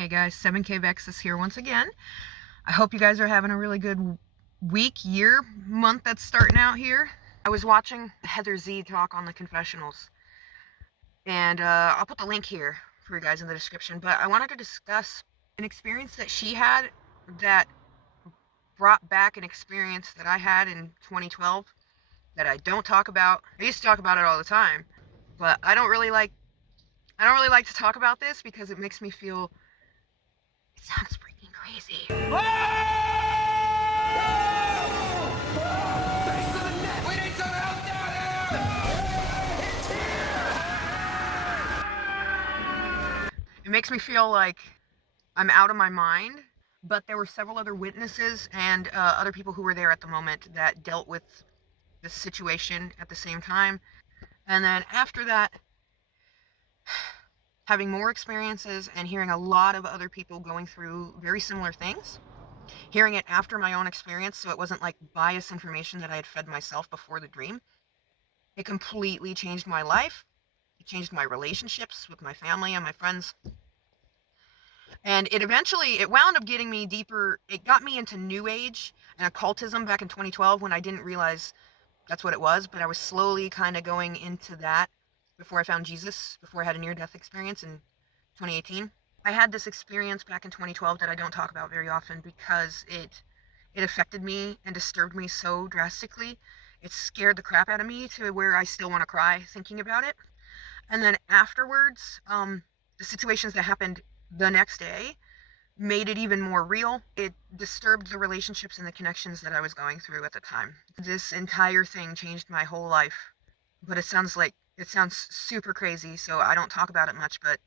Hey guys, 7K Vexus here once again. I hope you guys are having a really good week, year, month that's starting out here. I was watching Heather Z talk on the Confessionals, and I'll put the link here for you guys in the description, but I wanted to discuss an experience that she had that brought back an experience that I had in 2012 that I don't talk about. I used to talk about it all the time, but I don't really like to talk about this because it makes me feel, it sounds freaking crazy. It makes me feel like I'm out of my mind, but there were several other witnesses and other people who were there at the moment that dealt with this situation at the same time. And then after that, having more experiences and hearing a lot of other people going through very similar things, hearing it after my own experience, so it wasn't like biased information that I had fed myself before the dream, it completely changed my life. It changed my relationships with my family and my friends. And it wound up getting me deeper. It got me into New Age and occultism back in 2012 when I didn't realize that's what it was, but I was slowly kind of going into that before I found Jesus, before I had a near-death experience in 2018. I had this experience back in 2012 that I don't talk about very often because it affected me and disturbed me so drastically. It scared the crap out of me to where I still want to cry thinking about it. And then afterwards, the situations that happened the next day made it even more real. It disturbed the relationships and the connections that I was going through at the time. This entire thing changed my whole life, but it sounds super crazy, so I don't talk about it much. But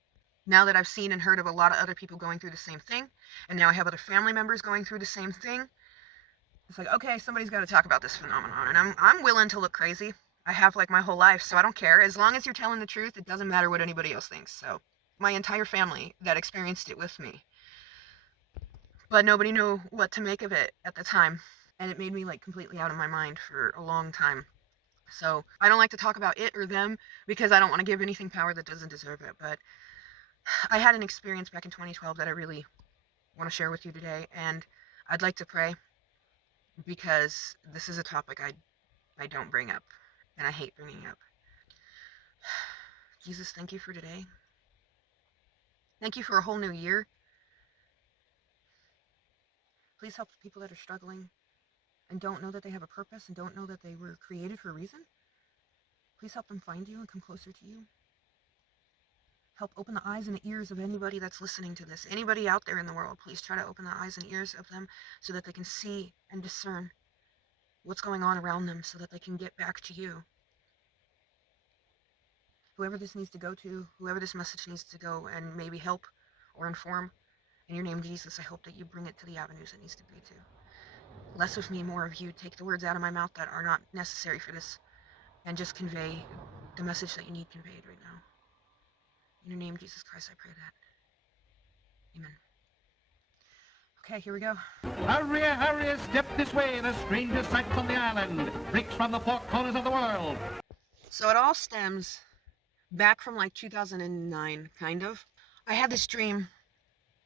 now that I've seen and heard of a lot of other people going through the same thing, and now I have other family members going through the same thing, it's like, okay, somebody's got to talk about this phenomenon, and I'm willing to look crazy. I have like my whole life, so I don't care. As long as you're telling the truth, it doesn't matter what anybody else thinks. So my entire family that experienced it with me, but nobody knew what to make of it at the time, and it made me like completely out of my mind for a long time. So I don't like to talk about it or them because I don't want to give anything power that doesn't deserve it. But I had an experience back in 2012 that I really want to share with you today, and I'd like to pray because this is a topic I don't bring up, and I hate bringing up. Jesus, thank you for today. Thank you for a whole new year. Please help the people that are struggling and don't know that they have a purpose and don't know that they were created for a reason. Please help them find you and come closer to you. Help open the eyes and the ears of anybody that's listening to this. Anybody out there in the world, please try to open the eyes and ears of them so that they can see and discern what's going on around them so that they can get back to you. Whoever this needs to go to, whoever this message needs to go and maybe help or inform, in your name, Jesus, I hope that you bring it to the avenues it needs to be to. Less of me, more of you. Take the words out of my mouth that are not necessary for this and just convey the message that you need conveyed right now. In your name, Jesus Christ, I pray that. Amen. Okay, here we go. Hurry, hurry, step this way. The strangest sight from the island breaks from the four corners of the world. So it all stems back from like 2009, kind of. I had this dream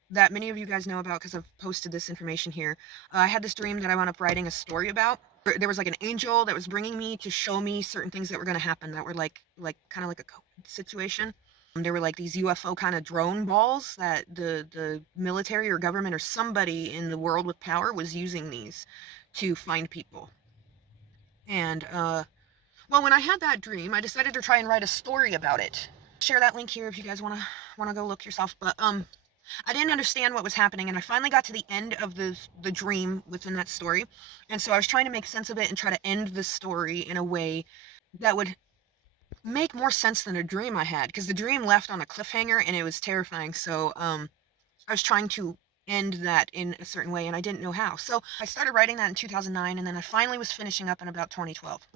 that many of you guys know about because I've posted this information here. I had this dream that I wound up writing a story about. There was like an angel that was bringing me to show me certain things that were going to happen that were like kind of like a COVID situation. There were like these UFO kind of drone balls that the military or government or somebody in the world with power was using these to find people. And well, when I had that dream, I decided to try and write a story about it. Share that link here if you guys want to go look yourself. But I didn't understand what was happening, and I finally got to the end of the dream within that story, and so I was trying to make sense of it and try to end the story in a way that would make more sense than a dream I had, because the dream left on a cliffhanger and it was terrifying. So I was trying to end that in a certain way, and I didn't know how. So I started writing that in 2009, and then I finally was finishing up in about 2012.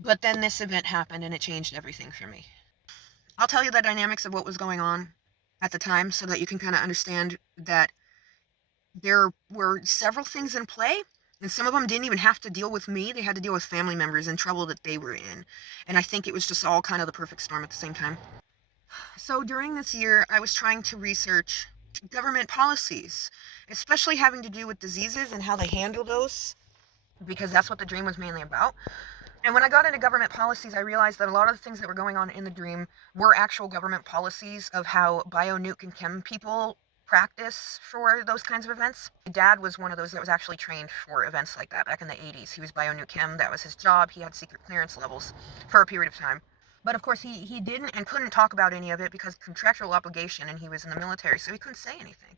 But then this event happened, and it changed everything for me. I'll tell you the dynamics of what was going on at the time so that you can kind of understand that there were several things in play, and some of them didn't even have to deal with me. They had to deal with family members and trouble that they were in, and I think it was just all kind of the perfect storm at the same time. So during this year, I was trying to research government policies, especially having to do with diseases and how they handle those, because that's what the dream was mainly about. And when I got into government policies, I realized that a lot of the things that were going on in the dream were actual government policies of how bio-nuke and chem people practice for those kinds of events. My dad was one of those that was actually trained for events like that back in the 80s. He was bio-nuke chem, that was his job. He had secret clearance levels for a period of time. But of course, he didn't and couldn't talk about any of it because contractual obligation, and he was in the military, so he couldn't say anything.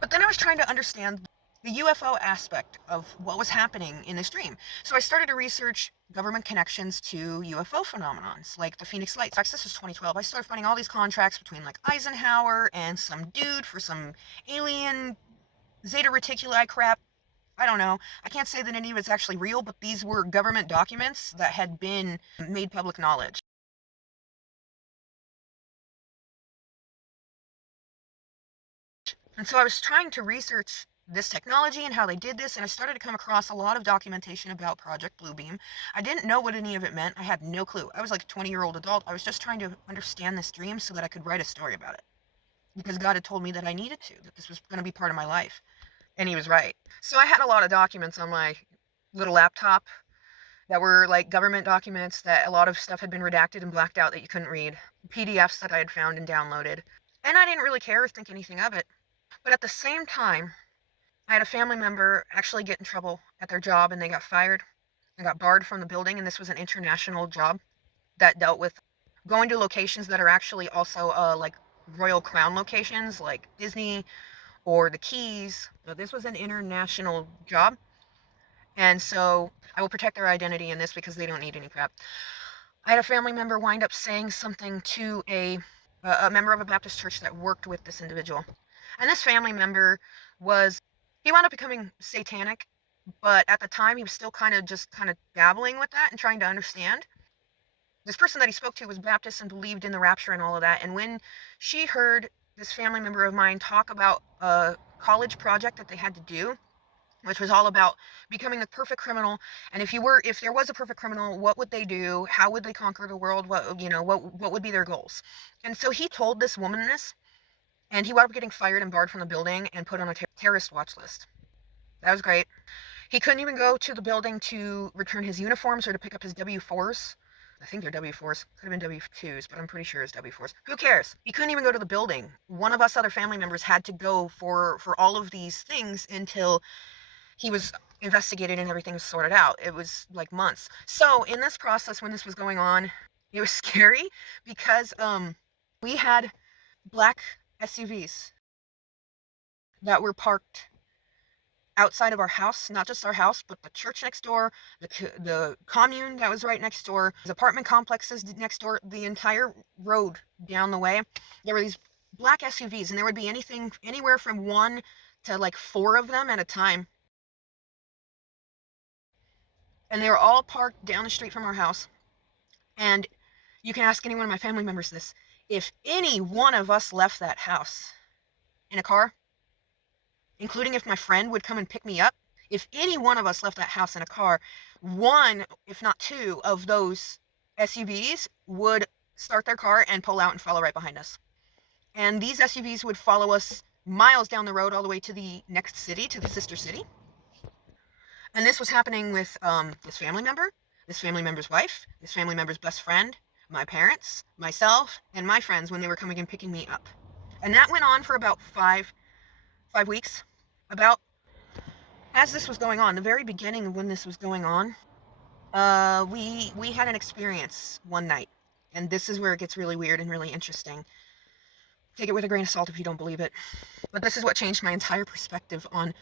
But then I was trying to understand the UFO aspect of what was happening in this dream. So I started to research government connections to UFO phenomenons, like the Phoenix Lights. This was 2012. I started finding all these contracts between like Eisenhower and some dude for some alien Zeta Reticuli crap. I don't know. I can't say that any of it's actually real, but these were government documents that had been made public knowledge. And so I was trying to research this technology and how they did this, and I started to come across a lot of documentation about Project Bluebeam. I didn't know what any of it meant. I had no clue. I was like a 20-year-old adult. I was just trying to understand this dream so that I could write a story about it. Because God had told me that I needed to, that this was going to be part of my life. And he was right. So I had a lot of documents on my little laptop that were like government documents that a lot of stuff had been redacted and blacked out that you couldn't read. PDFs that I had found and downloaded. And I didn't really care or think anything of it. But at the same time, I had a family member actually get in trouble at their job, and they got fired and got barred from the building. And this was an international job that dealt with going to locations that are actually also like Royal Crown locations, like Disney or the Keys. So this was an international job. And so I will protect their identity in this because they don't need any crap. I had a family member wind up saying something to a member of a Baptist church that worked with this individual. And this family member he wound up becoming satanic, but at the time he was still kind of dabbling with that and trying to understand. This person that he spoke to was Baptist and believed in the rapture and all of that. And when she heard this family member of mine talk about a college project that they had to do, which was all about becoming the perfect criminal, and if there was a perfect criminal, what would they do? How would they conquer the world? What would be their goals? And so he told this woman this, and he wound up getting fired and barred from the building and put on a terrorist watch list. That was great. He couldn't even go to the building to return his uniforms or to pick up his W4s. I think they're W4s. Could have been W2s, but I'm pretty sure it's W4s. Who cares? He couldn't even go to the building. One of us other family members had to go for all of these things until he was investigated and everything was sorted out. It was like months. So in this process, when this was going on, it was scary because we had black SUVs that were parked outside of our house, not just our house, but the church next door, the commune that was right next door, the apartment complexes next door, the entire road down the way. There were these black SUVs, and there would be anywhere from 1 to like 4 of them at a time. And they were all parked down the street from our house. And you can ask any one of my family members this. If any one of us left that house in a car, including if my friend would come and pick me up, if any one of us left that house in a car, 1, if not 2 of those SUVs would start their car and pull out and follow right behind us. And these SUVs would follow us miles down the road all the way to the next city, to the sister city. And this was happening with this family member, this family member's wife, this family member's best friend, my parents, myself, and my friends when they were coming and picking me up. And that went on for about 5 weeks. As this was going on, the very beginning of when this was going on, we had an experience one night. And this is where it gets really weird and really interesting. Take it with a grain of salt if you don't believe it. But this is what changed my entire perspective on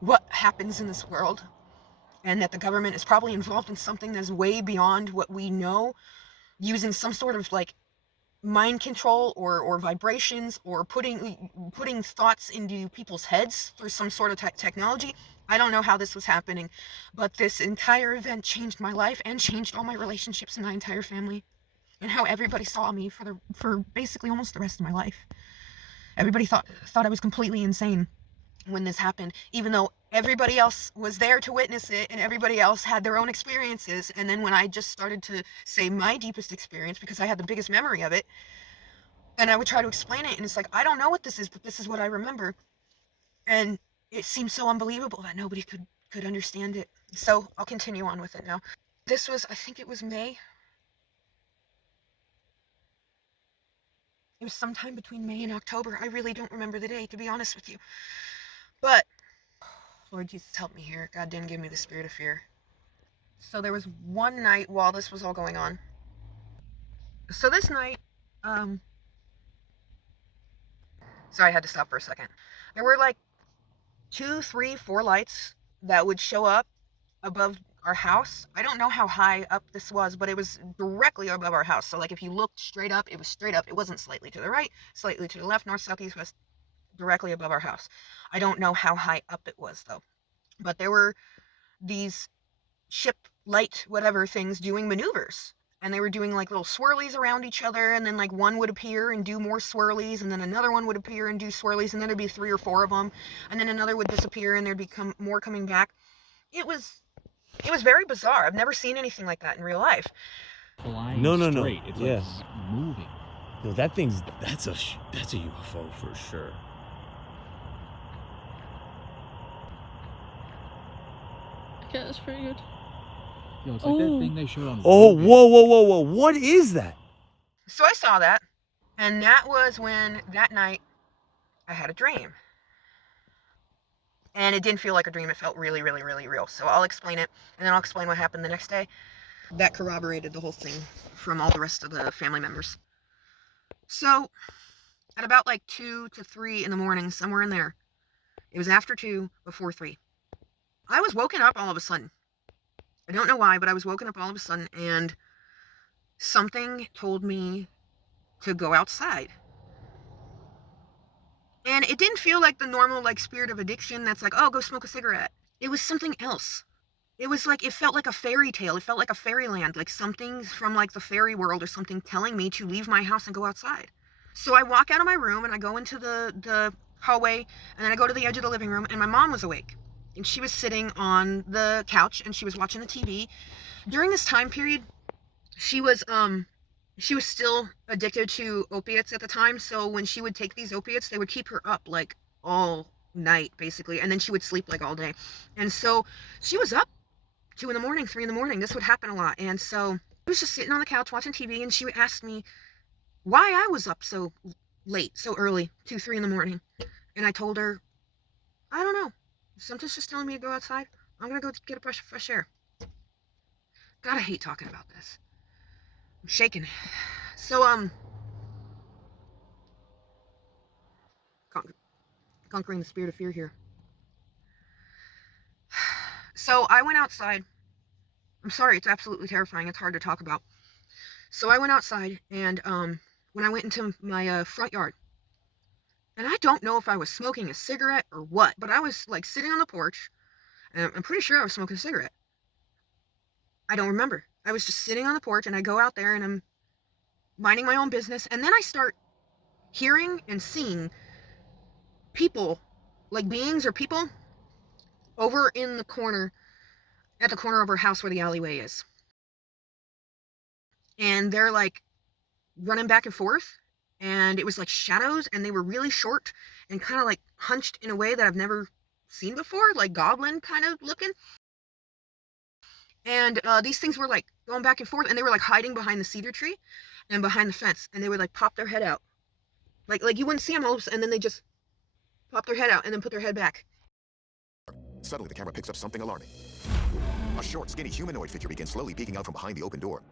what happens in this world. And that the government is probably involved in something that's way beyond what we know, using some sort of like mind control or vibrations or putting thoughts into people's heads through some sort of technology. I don't know how this was happening, but this entire event changed my life and changed all my relationships in my entire family, and how everybody saw me for basically almost the rest of my life. Everybody thought I was completely insane when this happened, even though everybody else was there to witness it and everybody else had their own experiences. And then when I just started to say my deepest experience, because I had the biggest memory of it, And I would try to explain it, and it's like, I don't know what this is, but this is what I remember. And it seems so unbelievable that nobody could understand it. So I'll continue on with it now. This was, I think it was May. It was sometime between May and October. I really don't remember the day, to be honest with you. But, Lord Jesus, help me here. God didn't give me the spirit of fear. So there was one night while this was all going on. So this night, sorry, I had to stop for a second. There were like 2, 3, 4 lights that would show up above our house. I don't know how high up this was, but it was directly above our house. So like if you looked straight up, it was straight up. It wasn't slightly to the right, slightly to the left, north, south, east, west, directly above our house. I don't know how high up it was though. But there were these ship light whatever things doing maneuvers. And they were doing like little swirlies around each other, and then like one would appear and do more swirlies, and then another one would appear and do swirlies, and then there'd be 3 or 4 of them, and then another would disappear and there'd be more coming back. It was very bizarre. I've never seen anything like that in real life. Flying No. straight. It's Yeah. like moving. No, that's a UFO for sure. Yeah, that's pretty good. Yo, it's like that thing they showed on. Oh, Rogan. whoa! What is that? So I saw that, and that was when that night I had a dream. And it didn't feel like a dream. It felt really, really, really real. So I'll explain it, and then I'll explain what happened the next day. That corroborated the whole thing from all the rest of the family members. So at about like 2 to 3 in the morning, somewhere in there, it was after 2, before 3, I was woken up all of a sudden. I don't know why, but I was woken up all of a sudden, and something told me to go outside. And it didn't feel like the normal like spirit of addiction that's like, oh, go smoke a cigarette. It was something else. It was like, it felt like a fairy tale. It felt like a fairyland, like something from like the fairy world or something telling me to leave my house and go outside. So I walk out of my room and I go into the hallway, and then I go to the edge of the living room, and my mom was awake. And she was sitting on the couch and she was watching the TV. During this time period, she was still addicted to opiates at the time. So when she would take these opiates, they would keep her up like all night basically, and then she would sleep like all day. And so she was up 2 in the morning, 3 in the morning. This would happen a lot. And so I was just sitting on the couch watching TV, and she would ask me why I was up so late, so early, 2, 3 in the morning. And I told her, I don't know. Something's just telling me to go outside. I'm gonna go get a brush of fresh air. God, I hate talking about this. I'm shaking. So, conquering the spirit of fear here. So I went outside. I'm sorry, it's absolutely terrifying. It's hard to talk about. So I went outside, and when I went into my front yard, and I don't know if I was smoking a cigarette or what, but I was like sitting on the porch, and I'm pretty sure I was smoking a cigarette. I don't remember. I was just sitting on the porch, and I go out there and I'm minding my own business, and then I start hearing and seeing people, like beings or people, over in the corner, at the corner of our house where the alleyway is. And they're like running back and forth, and it was like shadows, and they were really short and kind of like hunched in a way that I've never seen before, like goblin kind of looking. And these things were like going back and forth, and they were like hiding behind the cedar tree and behind the fence, and they would like pop their head out, like you wouldn't see them all, and then they just pop their head out and then put their head back. Suddenly, the camera picks up something alarming. A short, skinny humanoid figure begins slowly peeking out from behind the open door.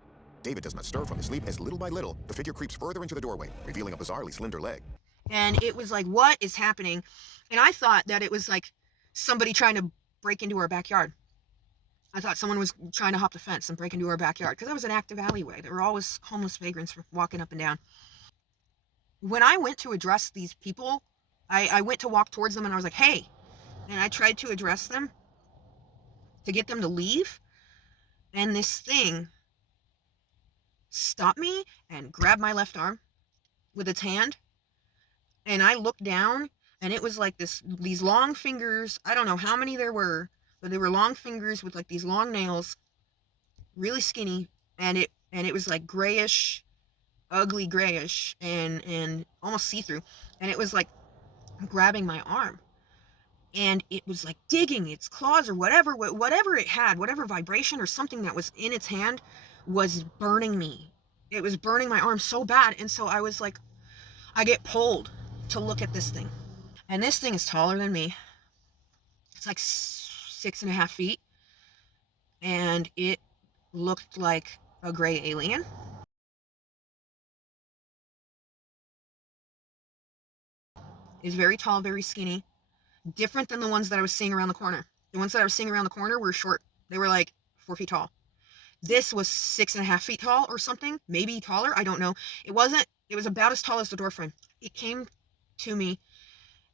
David does not stir from his sleep as little by little, the figure creeps further into the doorway, revealing a bizarrely slender leg. And it was like, what is happening? And I thought that it was like somebody trying to break into our backyard. I thought someone was trying to hop the fence and break into our backyard, because that was an active alleyway. There were always homeless vagrants walking up and down. When I went to address these people, I went to walk towards them, and I was like, hey. And I tried to address them to get them to leave. And this thing stopped me and grabbed my left arm with its hand. And I looked down, and it was like these long fingers. I don't know how many there were, but they were long fingers with like these long nails, really skinny. And it was like grayish, ugly grayish and almost see-through, and it was like grabbing my arm, and it was like digging its claws or whatever it had, whatever vibration or something that was in its hand was burning me. It was burning my arm so bad. And so I was like, I get pulled to look at this thing, and this thing is taller than me. It's like 6.5 feet, and it looked like a gray alien. It's very tall, very skinny, different than the ones that I was seeing around the corner. The ones that I was seeing around the corner were short. They were like 4 feet tall. This was 6.5 feet tall or something, maybe taller. I don't know. It was about as tall as the door frame. It came to me,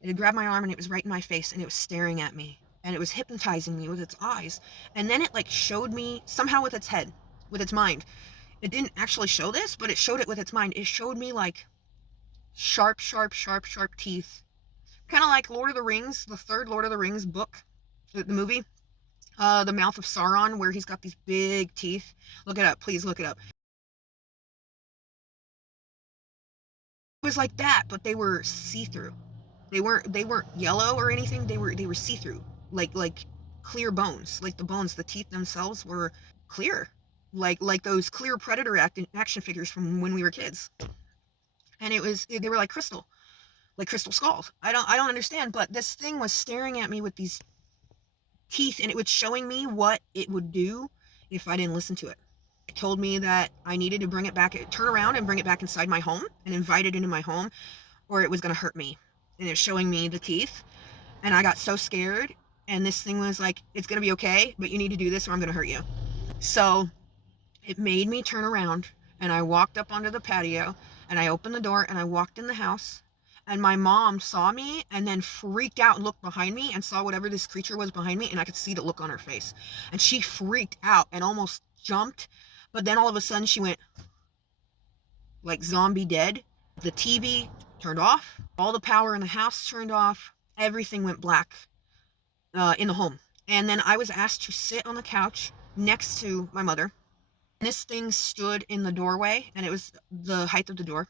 and it grabbed my arm, and it was right in my face, and it was staring at me, and it was hypnotizing me with its eyes. And then it like showed me somehow with its head, with its mind. It didn't actually show this, but it showed it with its mind. It showed me like sharp teeth. Kind of like Lord of the Rings, the third Lord of the Rings book, the movie. The Mouth of Sauron, where he's got these big teeth. Look it up, please look it up. It was like that, but they were see-through. They weren't yellow or anything. They were see-through, like clear bones. Like the teeth themselves were clear, like those clear Predator action figures from when we were kids. And they were like crystal skulls. I don't understand, but this thing was staring at me with these teeth, and it was showing me what it would do if I didn't listen to it. It told me that I needed to bring it back, turn around and bring it back inside my home and invite it into my home, or it was going to hurt me. And it was showing me the teeth, and I got so scared, and this thing was like, it's going to be okay, but you need to do this or I'm going to hurt you. So it made me turn around, and I walked up onto the patio, and I opened the door, and I walked in the house. And my mom saw me and then freaked out and looked behind me and saw whatever this creature was behind me, and I could see the look on her face. And she freaked out and almost jumped, but then all of a sudden she went like zombie dead. The TV turned off, all the power in the house turned off, everything went black in the home. And then I was asked to sit on the couch next to my mother. This thing stood in the doorway, and it was the height of the door.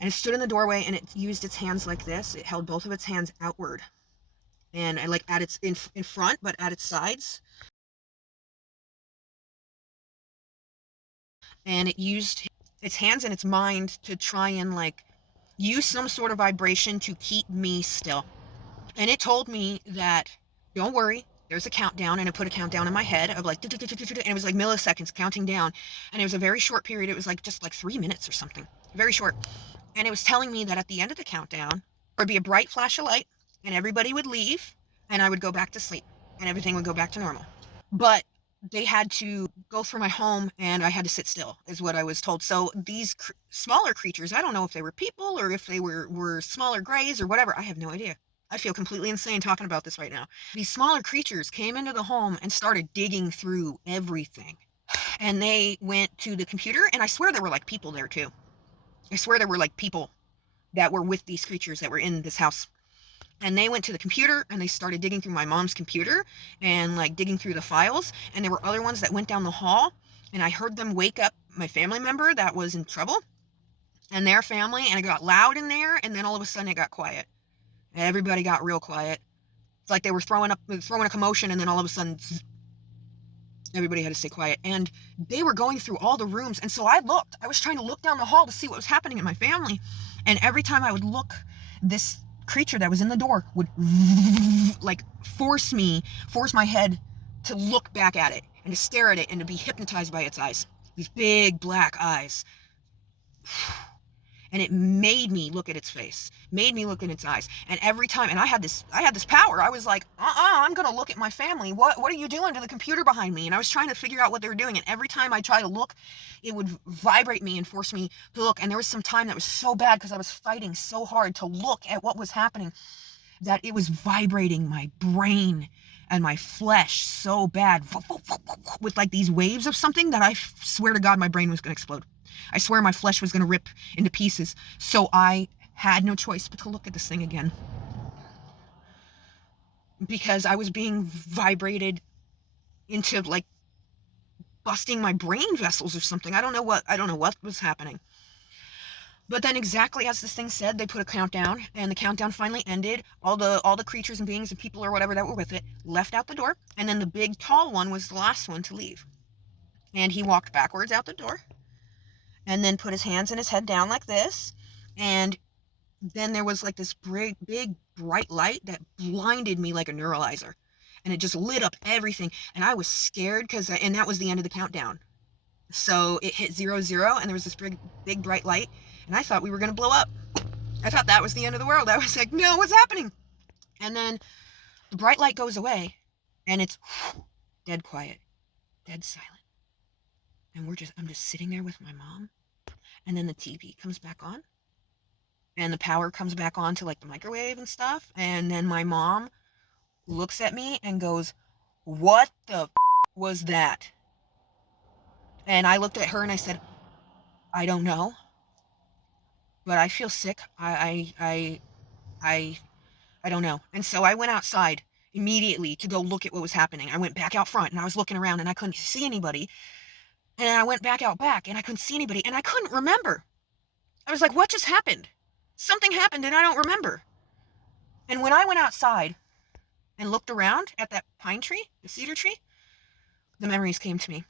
And it stood in the doorway, and it used its hands like this. It held both of its hands outward, and like at its in front, but at its sides. And it used its hands and its mind to try and like use some sort of vibration to keep me still. And it told me that, don't worry, there's a countdown, and it put a countdown in my head of like, and it was like milliseconds counting down, and it was a very short period. It was like just like 3 minutes or something, very short. And it was telling me that at the end of the countdown, there would be a bright flash of light, and everybody would leave, and I would go back to sleep, and everything would go back to normal. But they had to go through my home, and I had to sit still, is what I was told. So these smaller creatures, I don't know if they were people or if they were smaller grays or whatever. I have no idea. I feel completely insane talking about this right now. These smaller creatures came into the home and started digging through everything. And they went to the computer, and I swear there were like people there too. I swear there were like people that were with these creatures that were in this house. And they went to the computer, and they started digging through my mom's computer and like digging through the files. And there were other ones that went down the hall, and I heard them wake up my family member that was in trouble and their family, and it got loud in there. And then all of a sudden it got quiet. Everybody got real quiet. It's like they were throwing a commotion, and then all of a sudden everybody had to stay quiet. And they were going through all the rooms. And so I was trying to look down the hall to see what was happening in my family. And every time I would look, this creature that was in the door would like force my head to look back at it and to stare at it and to be hypnotized by its eyes. These big black eyes. And it made me look at its face, made me look in its eyes. And every time, and I had this power. I was like, I'm going to look at my family. What are you doing to the computer behind me? And I was trying to figure out what they were doing. And every time I tried to look, it would vibrate me and force me to look. And there was some time that was so bad because I was fighting so hard to look at what was happening that it was vibrating my brain and my flesh so bad with like these waves of something that I swear to God my brain was going to explode. I swear my flesh was going to rip into pieces. So I had no choice but to look at this thing again. Because I was being vibrated into like busting my brain vessels or something. I don't know what was happening. But then exactly as this thing said, they put a countdown, and the countdown finally ended. All the creatures and beings and people or whatever that were with it left out the door, and then the big tall one was the last one to leave. And he walked backwards out the door, and then put his hands and his head down like this, and then there was like this big bright light that blinded me like a neuralizer, and it just lit up everything, and I was scared and that was the end of the countdown. So it hit 0, 0, and there was this big bright light, and I thought we were going to blow up. I thought that was the end of the world. I was like, no, what's happening? And then the bright light goes away, and it's dead quiet, dead silent. And I'm just sitting there with my mom, and then the TV comes back on, and the power comes back on to like the microwave and stuff, and then my mom looks at me and goes, "What the was that?" And I looked at her and I said, "I don't know, but I feel sick. I don't know." And so I went outside immediately to go look at what was happening. I went back out front and I was looking around and I couldn't see anybody. And I went back out back and I couldn't see anybody and I couldn't remember. I was like, what just happened? Something happened and I don't remember. And when I went outside and looked around at that pine tree, the cedar tree, the memories came to me.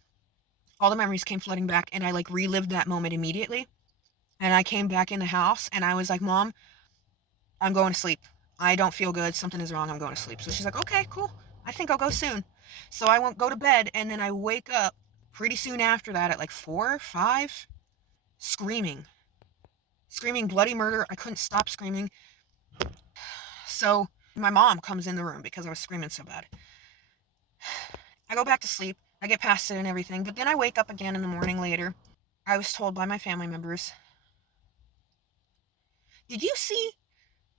All the memories came flooding back, and I like relived that moment immediately. And I came back in the house and I was like, Mom, I'm going to sleep. I don't feel good. Something is wrong. I'm going to sleep. So she's like, okay, cool. I think I'll go soon. So I won't go to bed, and then I wake up pretty soon after that at like 4 or 5, screaming bloody murder. I couldn't stop screaming. So my mom comes in the room because I was screaming so bad. I go back to sleep. I get past it and everything, but then I wake up again in the morning later. I was told by my family members, "Did you see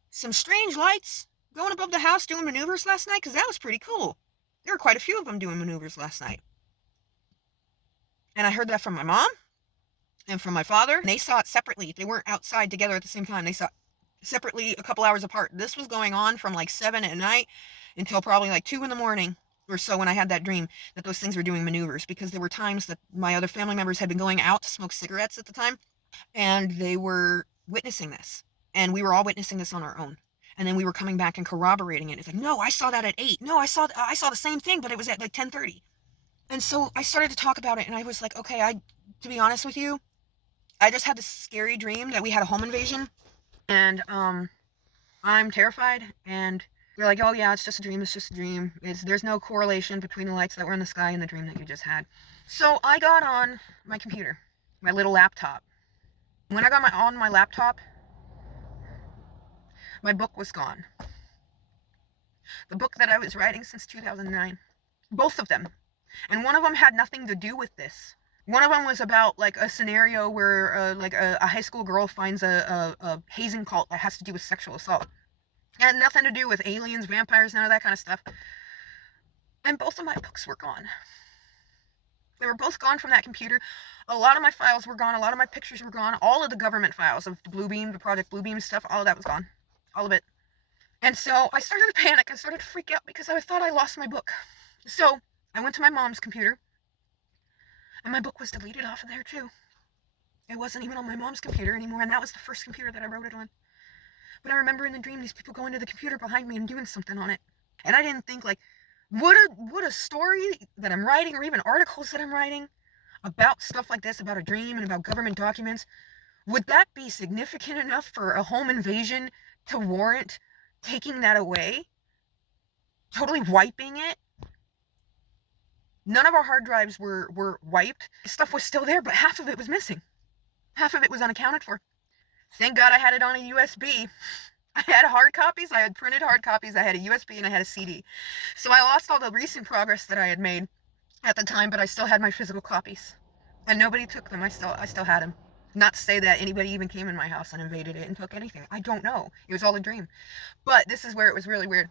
some strange lights going above the house doing maneuvers last night? Because that was pretty cool. There were quite a few of them doing maneuvers last night." And I heard that from my mom and from my father. They saw it separately. They weren't outside together at the same time. They saw it separately a couple hours apart. This was going on from like 7 at night until probably like 2 in the morning or so when I had that dream that those things were doing maneuvers, because there were times that my other family members had been going out to smoke cigarettes at the time, and they were witnessing this, and we were all witnessing this on our own. And then we were coming back and corroborating it. It's like, no, I saw that at 8. No, I saw the same thing, but it was at like 10:30. And so I started to talk about it, and I was like, okay, to be honest with you, I just had this scary dream that we had a home invasion, and I'm terrified. And they're like, oh yeah, it's just a dream. It's just a dream. There's no correlation between the lights that were in the sky and the dream that you just had. So I got on my computer, my little laptop. When I got on my laptop, my book was gone. The book that I was writing since 2009. Both of them. And one of them had nothing to do with this. One of them was about like a scenario where like a high school girl finds a hazing cult that has to do with sexual assault. It had nothing to do with aliens, vampires, none of that kind of stuff. And both of my books were gone. They were both gone from that computer. A lot of my files were gone. A lot of my pictures were gone. All of the government files of the Bluebeam, the Project Bluebeam stuff, all of that was gone. All of it. And so I started to panic. I started to freak out because I thought I lost my book. So I went to my mom's computer, and my book was deleted off of there too. It wasn't even on my mom's computer anymore, and that was the first computer that I wrote it on. But I remember in the dream these people going to the computer behind me and doing something on it. And I didn't think like, would a story that I'm writing, or even articles that I'm writing about stuff like this, about a dream and about government documents, would that be significant enough for a home invasion to warrant taking that away? Totally wiping it? None of our hard drives were wiped. Stuff was still there, but half of it was missing. Half of it was unaccounted for. Thank God I had it on a USB. I had hard copies, I had printed hard copies, I had a USB, and I had a CD. So I lost all the recent progress that I had made at the time, but I still had my physical copies. And nobody took them. I still had them. Not to say that anybody even came in my house and invaded it and took anything. I don't know. It was all a dream. But this is where it was really weird.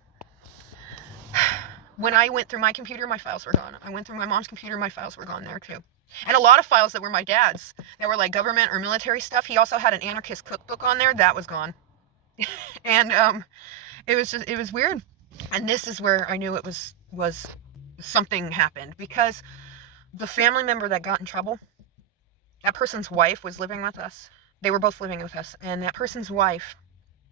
When I went through my computer, my files were gone. I went through my mom's computer, my files were gone there too. And a lot of files that were my dad's, that were like government or military stuff. He also had an anarchist cookbook on there. That was gone. And it was weird. And this is where I knew it was something happened, because The family member that got in trouble, that person's wife was living with us. They were both living with us. And that person's wife,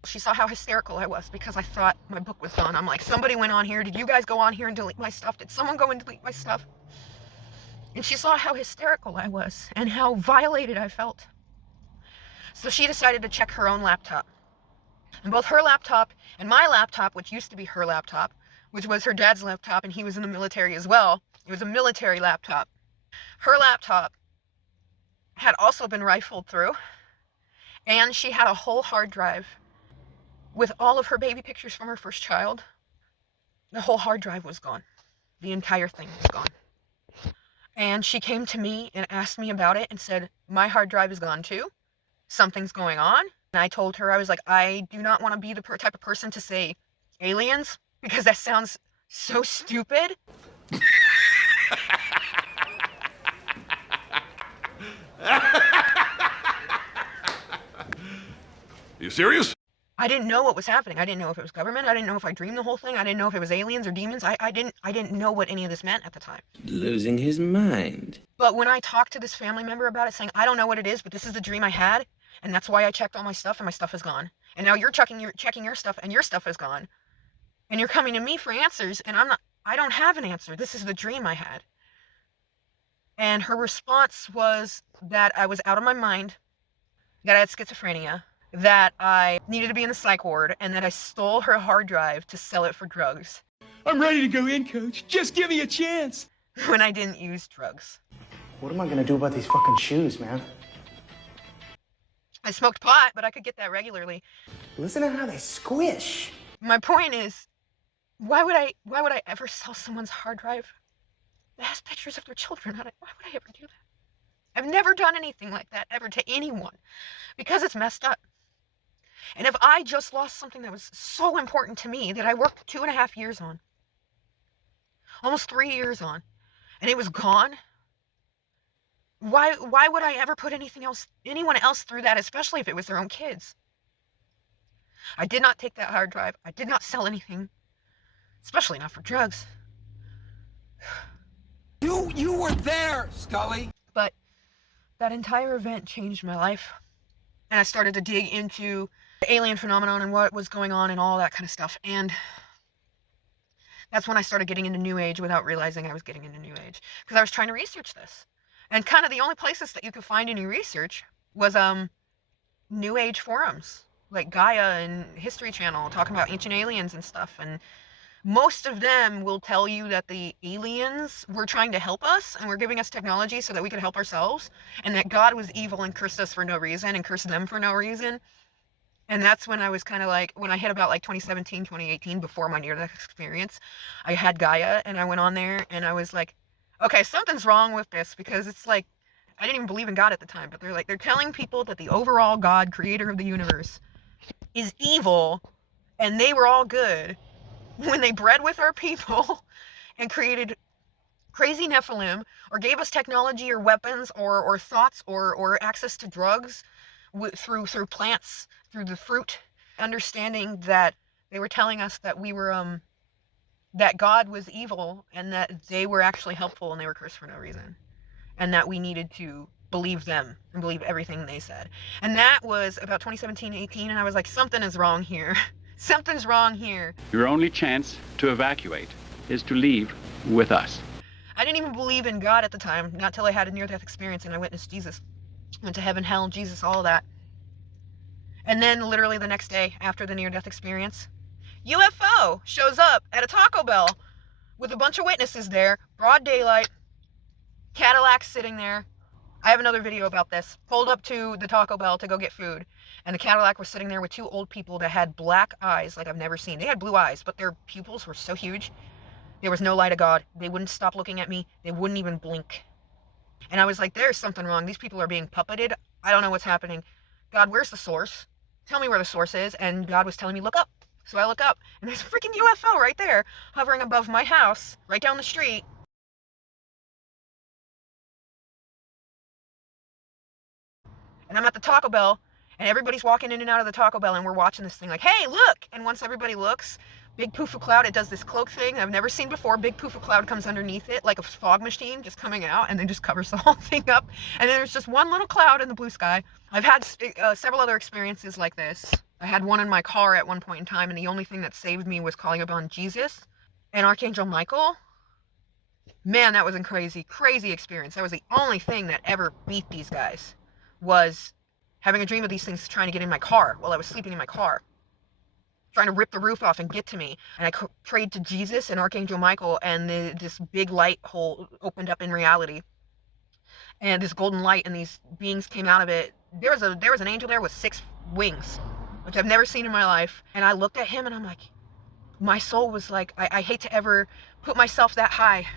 she saw how hysterical I was because I thought my book was done. I'm like, somebody went on here. Did you guys go on here and delete my stuff? Did someone go and delete my stuff? And she saw how hysterical I was and how violated I felt. So she decided to check her own laptop. And both her laptop and my laptop, which used to be her laptop, which was her dad's laptop, and he was in the military as well. It was a military laptop. Her laptop had also been rifled through, and she had a whole hard drive with all of her baby pictures from her first child. The whole hard drive was gone. The entire thing was gone. And she came to me and asked me about it and said, my hard drive is gone too. Something's going on. And I told her, I was like, I do not want to be the type of person to say aliens, because that sounds so stupid. You serious? I didn't know what was happening. I didn't know if it was government. I didn't know if I dreamed the whole thing. I didn't know if it was aliens or demons. I didn't know what any of this meant at the time. Losing his mind. But when I talked to this family member about it, saying, I don't know what it is, but this is the dream I had, and that's why I checked all my stuff, and my stuff is gone. And now you're checking your stuff, and your stuff is gone. And you're coming to me for answers, and I don't have an answer. This is the dream I had. And her response was that I was out of my mind, that I had schizophrenia, that I needed to be in the psych ward, and that I stole her hard drive to sell it for drugs. I'm ready to go in, Coach. Just give me a chance. When I didn't use drugs. What am I gonna do about these fucking shoes, man? I smoked pot, but I could get that regularly. Listen to how they squish. My point is, why would I ever sell someone's hard drive that has pictures of their children on it? Why would I ever do that? I've never done anything like that ever to anyone, because it's messed up. And if I just lost something that was so important to me that I worked 2.5 years on, almost 3 years on, and it was gone, why would I ever put anyone else through that, especially if it was their own kids? I did not take that hard drive. I did not sell anything, especially not for drugs. You were there, Scully. But that entire event changed my life. And I started to dig into the alien phenomenon and what was going on and all that kind of stuff. And that's when I started getting into New Age without realizing I was getting into New Age. Because I was trying to research this. And kind of the only places that you could find any research was New Age forums. Like Gaia and History Channel talking about ancient aliens and stuff. And most of them will tell you that the aliens were trying to help us and were giving us technology so that we could help ourselves, and that God was evil and cursed us for no reason and cursed them for no reason. And that's when I was kind of like, when I hit about like 2017, 2018, before my near-death experience, I had Gaia and I went on there and I was like, okay, something's wrong with this, because it's like, I didn't even believe in God at the time, but they're telling people that the overall God, creator of the universe, is evil and they were all good when they bred with our people and created crazy Nephilim, or gave us technology or weapons or thoughts or access to drugs through plants, through the fruit, understanding that they were telling us that we were that God was evil and that they were actually helpful and they were cursed for no reason, and that we needed to believe them and believe everything they said. And that was about 2017, 18, and I was like, something is wrong here. Something's wrong here. Your only chance to evacuate is to leave with us. I didn't even believe in God at the time, not till I had a near-death experience and I witnessed Jesus. Went to heaven, hell, Jesus, all of that. And then literally the next day after the near-death experience, UFO shows up at a Taco Bell with a bunch of witnesses there, broad daylight, Cadillac sitting there. I have another video about this. Pulled up to the Taco Bell to go get food, and the Cadillac was sitting there with 2 old people that had black eyes like I've never seen. They had blue eyes, but their pupils were so huge. There was no light of God. They wouldn't stop looking at me. They wouldn't even blink. And I was like, there's something wrong. These people are being puppeted. I don't know what's happening. God, where's the source? Tell me where the source is. And God was telling me, look up. So I look up, and there's a freaking UFO right there, hovering above my house, right down the street. And I'm at the Taco Bell, And everybody's walking in and out of the Taco Bell, and we're watching this thing like, hey, look! And once everybody looks, big poof of cloud, it does this cloak thing I've never seen before. Big poof of cloud comes underneath it, like a fog machine just coming out, and then just covers the whole thing up. And then there's just one little cloud in the blue sky. I've had several other experiences like this. I had one in my car at one point in time, and the only thing that saved me was calling upon Jesus and Archangel Michael. Man, that was a crazy, crazy experience. That was the only thing that ever beat these guys, was having a dream of these things trying to get in my car while I was sleeping in my car, trying to rip the roof off and get to me. And I prayed to Jesus and Archangel Michael, and this big light hole opened up in reality. And this golden light and these beings came out of it. There was an angel there with 6 wings, which I've never seen in my life. And I looked at him and I'm like, my soul was like, I hate to ever put myself that high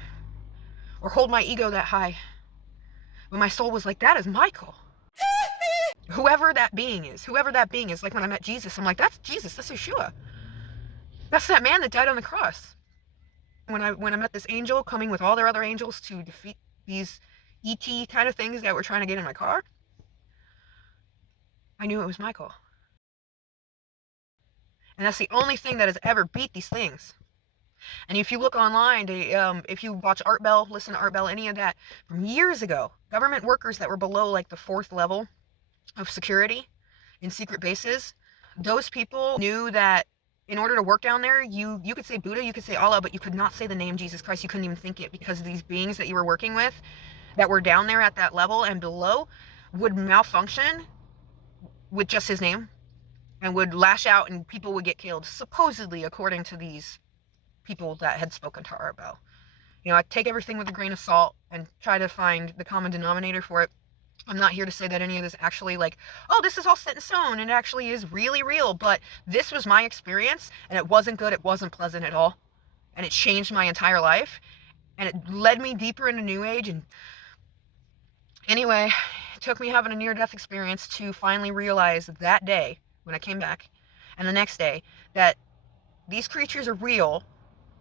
or hold my ego that high. But my soul was like, that is Michael. Whoever that being is, like when I met Jesus, I'm like, that's Jesus, that's Yeshua. That's that man that died on the cross. When I met this angel coming with all their other angels to defeat these ET kind of things that were trying to get in my car, I knew it was Michael. And that's the only thing that has ever beat these things. And if you look online, if you watch Art Bell, listen to Art Bell, any of that, from years ago, government workers that were below like the 4th level of security in secret bases, those people knew that in order to work down there, you could say Buddha, you could say Allah, but you could not say the name Jesus Christ. You couldn't even think it, because these beings that you were working with that were down there at that level and below would malfunction with just his name and would lash out, and people would get killed, supposedly, according to these people that had spoken to Art Bell. You know, I take everything with a grain of salt and try to find the common denominator for it. I'm not here to say that any of this actually, like, oh, this is all set in stone and it actually is really real, but this was my experience, and it wasn't good, it wasn't pleasant at all, and it changed my entire life, and it led me deeper into New Age. And anyway, it took me having a near-death experience to finally realize that day when I came back, and the next day, that these creatures are real.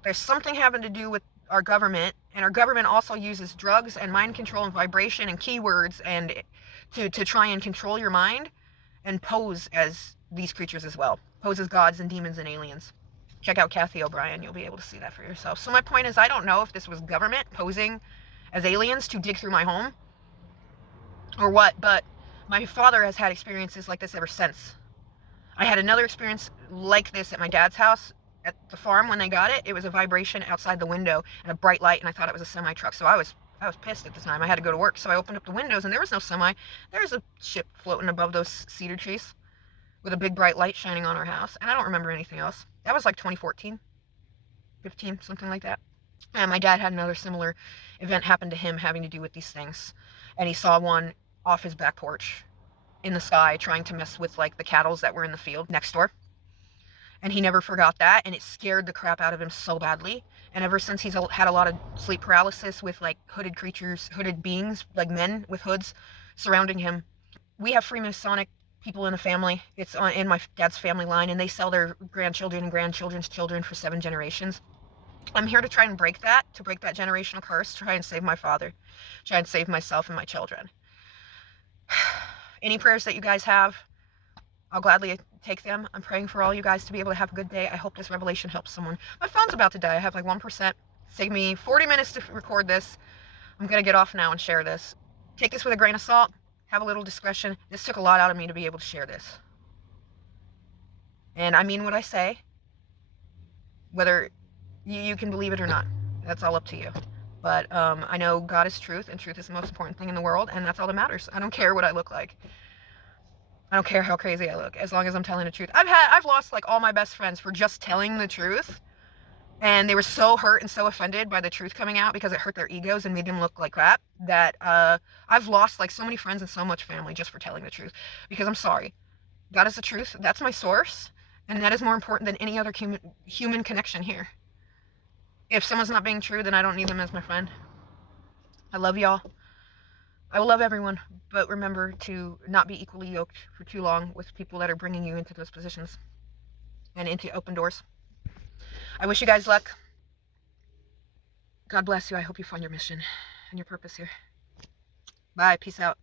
There's something having to do with our government, and our government also uses drugs and mind control and vibration and keywords and to try and control your mind and pose as these creatures as well. Pose as gods and demons and aliens. Check out Kathy O'Brien, you'll be able to see that for yourself. So my point is, I don't know if this was government posing as aliens to dig through my home or what, but my father has had experiences like this ever since. I had another experience like this at my dad's house at the farm when they got it. It was a vibration outside the window and a bright light, and I thought it was a semi-truck. So I was pissed at the time. I had to go to work, so I opened up the windows, and there was no semi. There was a ship floating above those cedar trees with a big bright light shining on our house, and I don't remember anything else. That was like 2014, 15, something like that. And my dad had another similar event happen to him having to do with these things, and he saw one off his back porch in the sky trying to mess with like the cattle that were in the field next door. And he never forgot that, and it scared the crap out of him so badly. And ever since, he's had a lot of sleep paralysis with like hooded creatures, hooded beings, like men with hoods surrounding him. We have Freemasonic people in the family. It's in my dad's family line, and they sell their grandchildren and grandchildren's children for 7 generations. I'm here to try and break that generational curse, try and save my father, try and save myself and my children. Any prayers that you guys have, I'll gladly take them. I'm praying for all you guys to be able to have a good day. I hope this revelation helps someone. My phone's about to die. I have like 1%. It's taken me 40 minutes to record this. I'm going to get off now and share this. Take this with a grain of salt. Have a little discretion. This took a lot out of me to be able to share this. And I mean what I say. Whether you can believe it or not. That's all up to you. But I know God is truth, and truth is the most important thing in the world, and that's all that matters. I don't care what I look like. I don't care how crazy I look, as long as I'm telling the truth. I've lost like all my best friends for just telling the truth, and they were so hurt and so offended by the truth coming out because it hurt their egos and made them look like crap, that I've lost like so many friends and so much family just for telling the truth. Because I'm sorry, God is the truth. That's my source, and that is more important than any other human connection here. If someone's not being true, then I don't need them as my friend. I love y'all. I will love everyone, but remember to not be equally yoked for too long with people that are bringing you into those positions and into open doors. I wish you guys luck. God bless you. I hope you find your mission and your purpose here. Bye. Peace out.